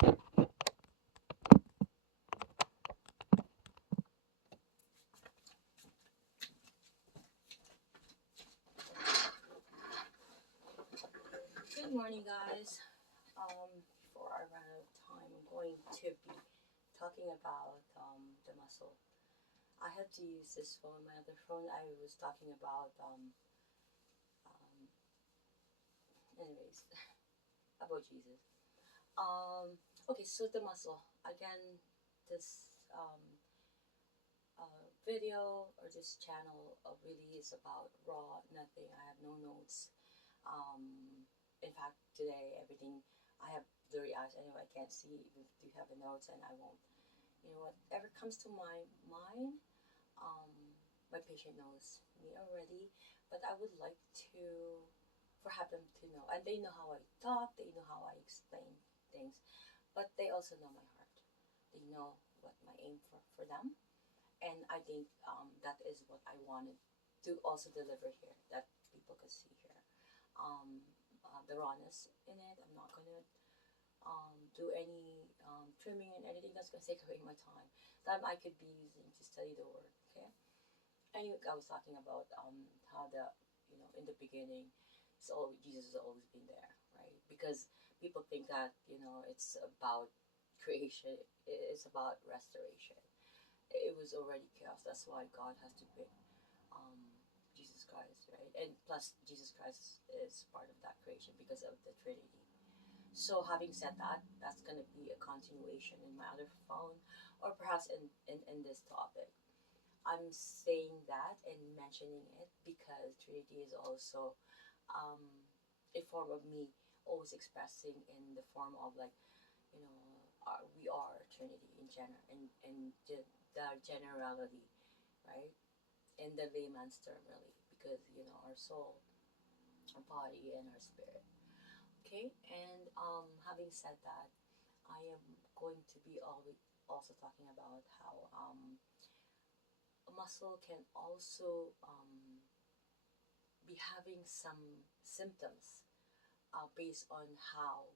Good morning, guys. Before I run out of time, I'm going to be talking about the muscle. I had to use this phone, my other phone. I was talking about, anyways, about Jesus. Um, okay, so the muscle. Again, this video or this channel really is about raw, nothing. I have no notes. In fact, today, everything, I have blurry eyes anyway. I can't see if you have the notes, and I won't. Whatever comes to my mind, um, my patient knows me already, but I would like to, for have them to know, and they know how I talk, they know how I explain things, but they also know my heart. They know what my aim for them, and I think that is what I wanted to also deliver here, that people could see here. Um, the rawness in it. I'm not gonna do any trimming and anything that's gonna take away my time I could be using to study the word. Okay. Anyway, I was talking about how in the beginning, Jesus has always been there, right? Because people think that it's about creation, it's about restoration. It was already chaos. That's why God has to pick um, Jesus Christ, right? And plus, Jesus Christ is part of that creation because of the Trinity. So, having said that, that's going to be a continuation in my other phone, or perhaps in this topic. I'm saying that and mentioning it because Trinity is also um, a form of me always expressing in the form of like, we are Trinity in general, and the generality, right? In the layman's term, really, because our soul, our body, and our spirit. Okay, and having said that, I am going to be always also talking about how a muscle can also be having some symptoms based on how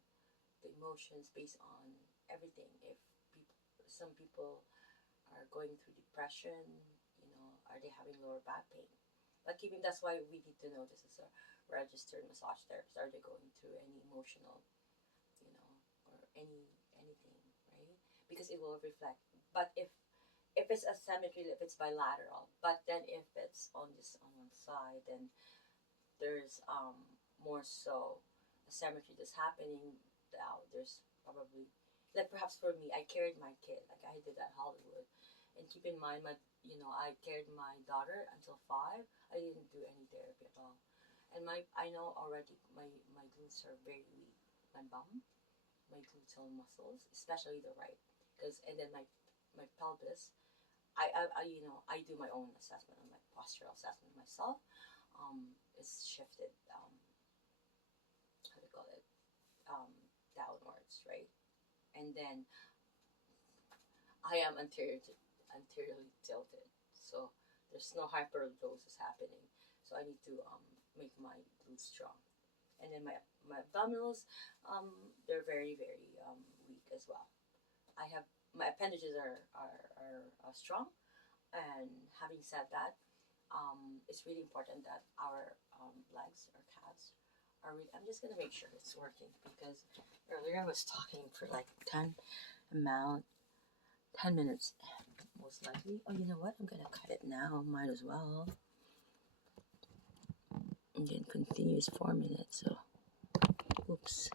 the emotions, based on everything. If some people are going through depression, are they having lower back pain? Like even that's why we need to know this is a registered massage therapist. Are they going through any emotional, you know, or anything, right? Because it will reflect. But if it's asymmetry, if it's bilateral, but then if it's on one side, then there's more so asymmetry that's happening. Now there's probably, like, perhaps for me, I carried my kid like I did at Hollywood, and keep in mind I carried my daughter until 5. I didn't do any therapy at all, and I know already my glutes are very weak. My bum, my gluteal muscles, especially the right, because and then my pelvis. I do my own assessment, my postural assessment myself. It's shifted. How do you call it? Um, Downwards, right? And then I am anteriorly tilted, so there's no hyperlordosis happening. So I need to make my glutes strong, and then my abdominals, they're very very weak as well. I have my appendages are strong, and having said that, it's really important that our legs, our calves, are. I'm just gonna make sure it's working because earlier I was talking for like 10 minutes, most likely. Oh, you know what? I'm gonna cut it now. Might as well. And then continue is 4 minutes. So, oops.